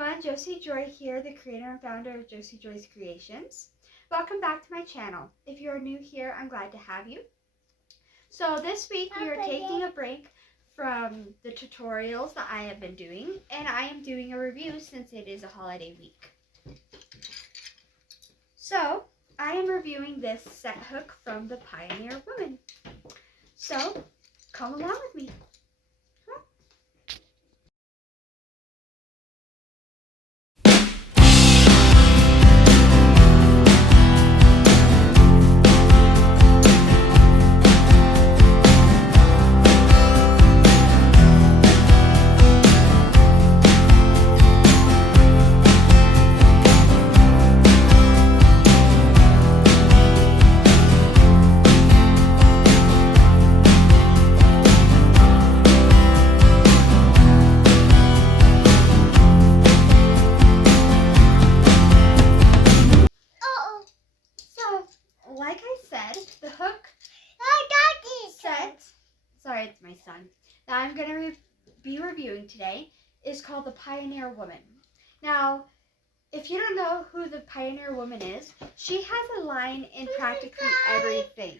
everyone, Josie Joy here, the creator and founder of Josie Joy's Creations. Welcome back to my channel. If you're new here, I'm glad to have you. So this week we are taking a break from the tutorials that I have been doing, and I am doing a review since it is a holiday week. So I am reviewing this set hook from the Pioneer Woman. So come along with me. Like I said, the hook set, sorry, it's my son, that I'm going to be reviewing today is called the Pioneer Woman. Now, if you don't know who the Pioneer Woman is, she has a line in practically everything.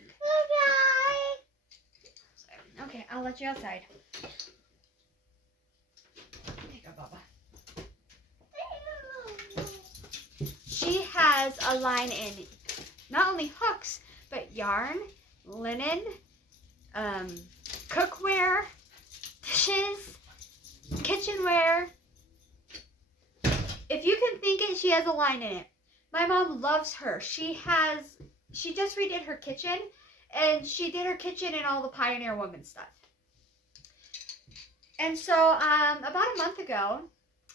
Okay, I'll let you outside. There you go, Bubba. She has a line in not only hooks, but yarn, linen, cookware, dishes, kitchenware. If you can think it, she has a line in it. My mom loves her. She just redid her kitchen, and she did her kitchen and all the Pioneer Woman stuff. And so about a month ago,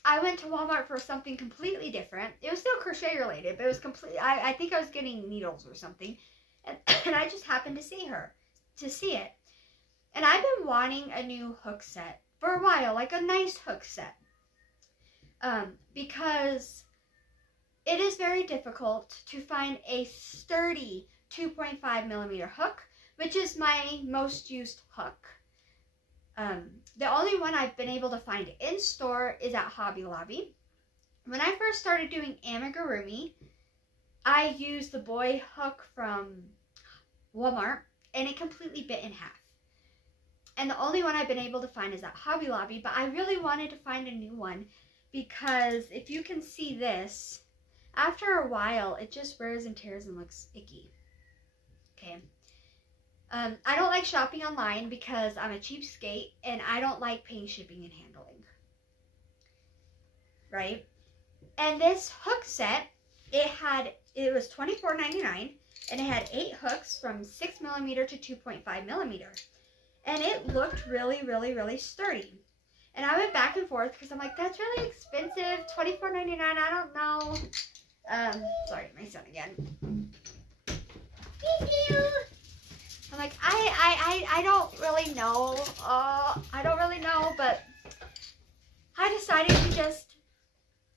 I went to Walmart for something completely different. It was still crochet related, but it was complete. I think I was getting needles or something, and I just happened to see it. And I've been wanting a new hook set for a while, like a nice hook set, because it is very difficult to find a sturdy 2.5 millimeter hook, which is my most used hook. The only one I've been able to find in store is at Hobby Lobby. When I first started doing amigurumi, I used the boy hook from Walmart, and it completely bit in half. And the only one I've been able to find is at Hobby Lobby, but I really wanted to find a new one because if you can see this, after a while, it just wears and tears and looks icky. Okay. I don't like shopping online because I'm a cheapskate and I don't like paying shipping and handling. Right? And this hook set, it was $24.99 and it had 8 hooks from 6 millimeter to 2.5 millimeter. And it looked really, really, really sturdy. And I went back and forth because I'm like, that's really expensive, $24.99, I don't know. Sorry, my son again. Thank you. I'm like, I don't really know. I don't really know, but I decided to just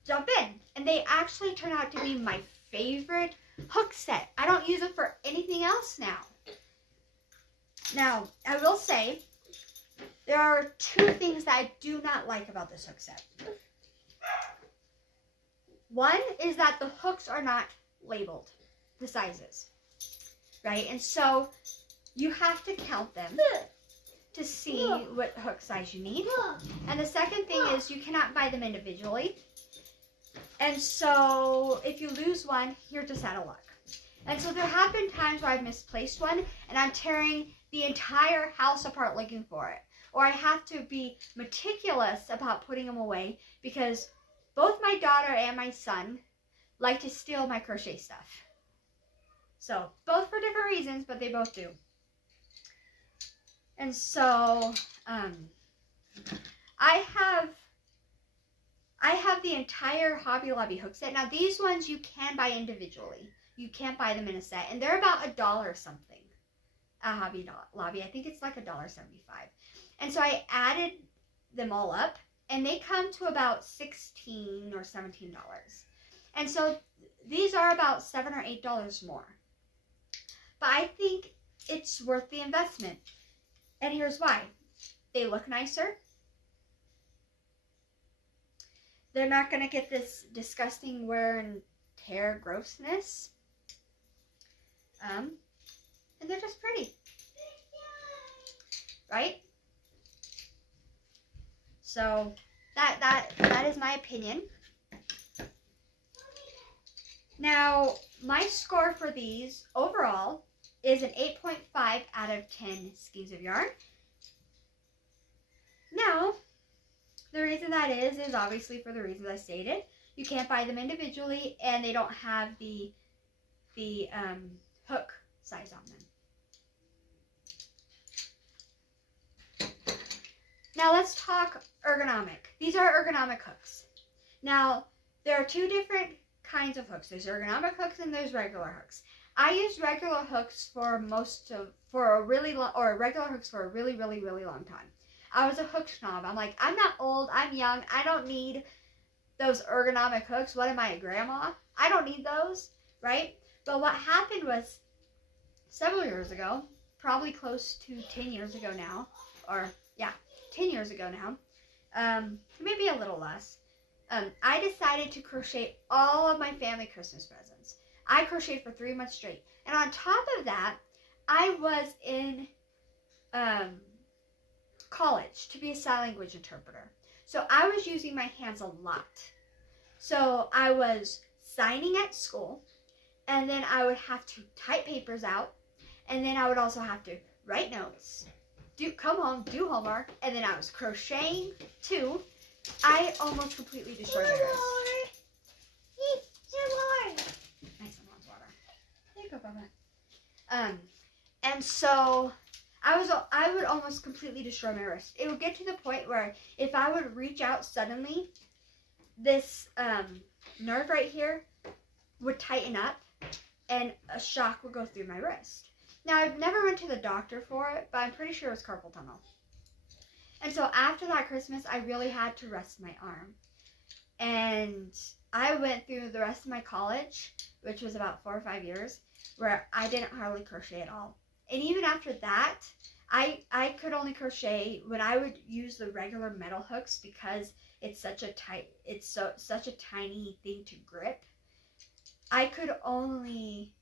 jump in. And they actually turned out to be my favorite hook set. I don't use it for anything else now. Now, I will say, there are 2 things that I do not like about this hook set. One is that the hooks are not labeled, the sizes, right? And so you have to count them to see what hook size you need. And the second thing is you cannot buy them individually. And so if you lose one, you're just out of luck. And so there have been times where I've misplaced one and I'm tearing the entire house apart looking for it. Or I have to be meticulous about putting them away because both my daughter and my son like to steal my crochet stuff. So both for different reasons, but they both do. And so I have the entire Hobby Lobby hook set. Now these ones you can buy individually. You can't buy them in a set. And they're about $1 something at Hobby Lobby. I think it's like $1.75. And so I added them all up. And they come to about $16 or $17. And so these are about $7 or $8 more. But I think it's worth the investment. And here's why. They look nicer. they're not going to get this disgusting wear and tear grossness. And they're just pretty. Right? So that is my opinion. Now, my score for these overall is an 8.5 out of 10 skeins of yarn. Now, the reason that is obviously for the reasons I stated. You can't buy them individually, and they don't have the hook size on them. Now let's talk ergonomic. These are ergonomic hooks. Now, there are two different kinds of hooks. There's ergonomic hooks and there's regular hooks. I use regular hooks for regular hooks for a really, really, really long time. I was a hook snob. I'm like, I'm not old, I'm young, I don't need those ergonomic hooks. What am I, a grandma? I don't need those, right? But what happened was several years ago, probably close to 10 years ago now, 10 years ago now, maybe a little less, I decided to crochet all of my family Christmas presents. I crocheted for 3 months straight. And on top of that, I was in college to be a sign language interpreter. So I was using my hands a lot. So I was signing at school, and then I would have to type papers out, and then I would also have to write notes, come home, do homework, and then I was crocheting too. I almost completely destroyed my wrist. Nice and warm water. There you go, Bubba. And so I would almost completely destroy my wrist. It would get to the point where if I would reach out suddenly, this nerve right here would tighten up and a shock would go through my wrist. Now, I've never went to the doctor for it, but I'm pretty sure it was carpal tunnel. And so after that Christmas, I really had to rest my arm. And I went through the rest of my college, which was about 4 or 5 years, where I didn't hardly crochet at all. And even after that, I could only crochet when I would use the regular metal hooks because it's such a tiny thing to grip. I could only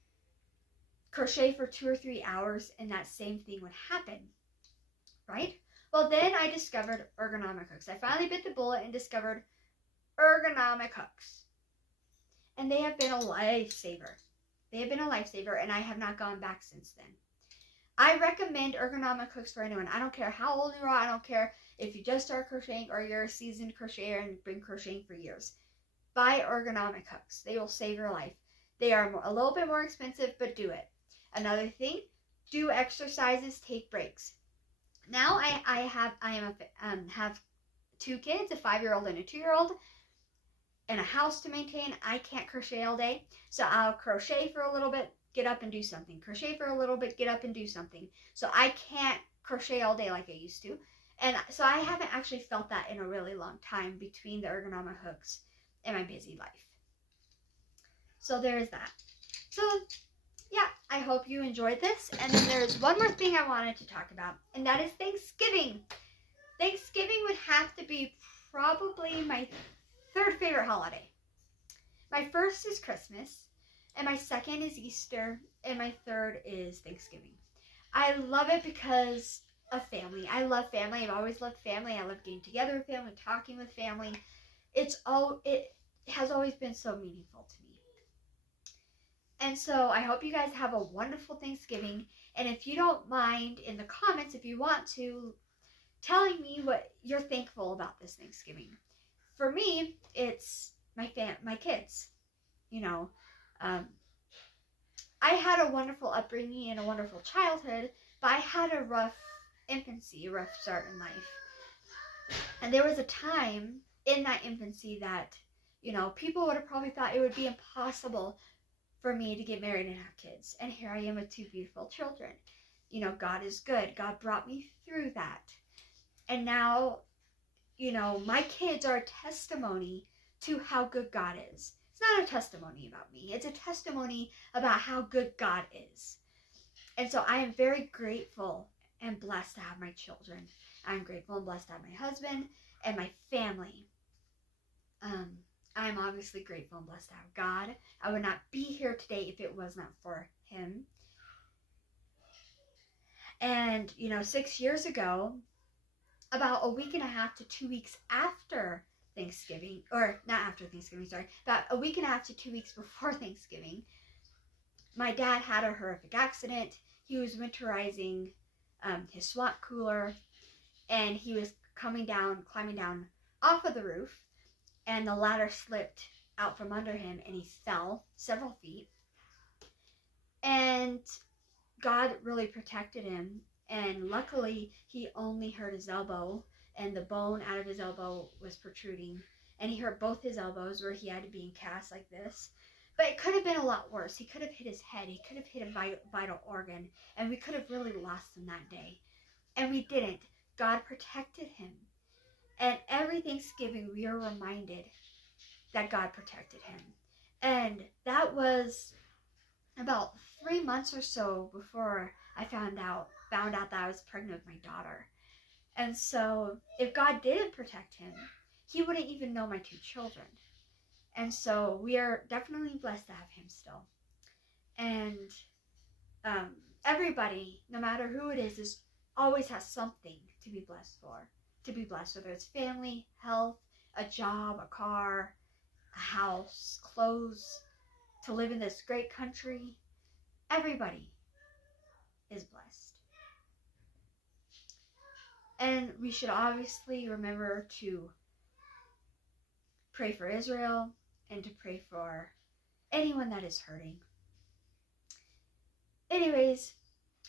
crochet for 2 or 3 hours and that same thing would happen, right? Well, then I discovered ergonomic hooks. I finally bit the bullet and discovered ergonomic hooks. And they have been a lifesaver. They have been a lifesaver, and I have not gone back since then. I recommend ergonomic hooks for anyone. I don't care how old you are. I don't care if you just start crocheting or you're a seasoned crocheter and been crocheting for years. Buy ergonomic hooks. They will save your life. They are a little bit more expensive, but do it. Another thing, do exercises, take breaks. Now I have 2 kids, a 5-year-old and a 2-year-old, and a house to maintain. I can't crochet all day, so I'll crochet for a little bit, get up and do something. Crochet for a little bit, get up and do something. So I can't crochet all day like I used to. And so I haven't actually felt that in a really long time between the ergonomic hooks and my busy life. So there's that. So yeah, I hope you enjoyed this. And then there's one more thing I wanted to talk about, and that is Thanksgiving. Thanksgiving would have to be probably my 3rd favorite holiday. My first is Christmas, and my second is Easter, and my 3rd is Thanksgiving. I love it because of family. I love family. I've always loved family. I love getting together with family, talking with family. It has always been so meaningful to me. And so I hope you guys have a wonderful Thanksgiving. And if you don't mind, in the comments, if you want to, telling me what you're thankful about this Thanksgiving. For me, it's my kids. You know, I had a wonderful upbringing and a wonderful childhood, but I had a rough infancy, a rough start in life. And there was a time in that infancy that, you know, people would have probably thought it would be impossible for me to get married and have kids. And here I am with 2 beautiful children. You know, God is good. God brought me through that. And now, you know, my kids are a testimony to how good God is. It's not a testimony about me. It's a testimony about how good God is. And so I am very grateful and blessed to have my children. I'm grateful and blessed to have my husband and my family. I am obviously grateful and blessed to have God. I would not be here today if it was not for him. And, 6 years ago, about a week and a half to 2 weeks after Thanksgiving, or not after Thanksgiving, sorry, about a week and a half to 2 weeks before Thanksgiving, my dad had a horrific accident. He was winterizing his swamp cooler, and he was climbing down off of the roof, and the ladder slipped out from under him, and he fell several feet. And God really protected him, and luckily he only hurt his elbow, and the bone out of his elbow was protruding, and he hurt both his elbows where he had to be in cast like this. But it could have been a lot worse. He could have hit his head. He could have hit a vital organ, and we could have really lost him that day. And we didn't. God protected him. And every Thanksgiving we are reminded that God protected him. And that was about 3 months or so before I found out that I was pregnant with my daughter. And so if God didn't protect him, he wouldn't even know my 2 children. And so we are definitely blessed to have him still. And everybody, no matter who it is always has something to be blessed for. To be blessed, whether it's family, health, a job, a car, a house, clothes, to live in this great country. Everybody is blessed. And we should obviously remember to pray for Israel and to pray for anyone that is hurting. Anyways,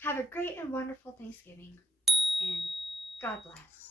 have a great and wonderful Thanksgiving, and God bless.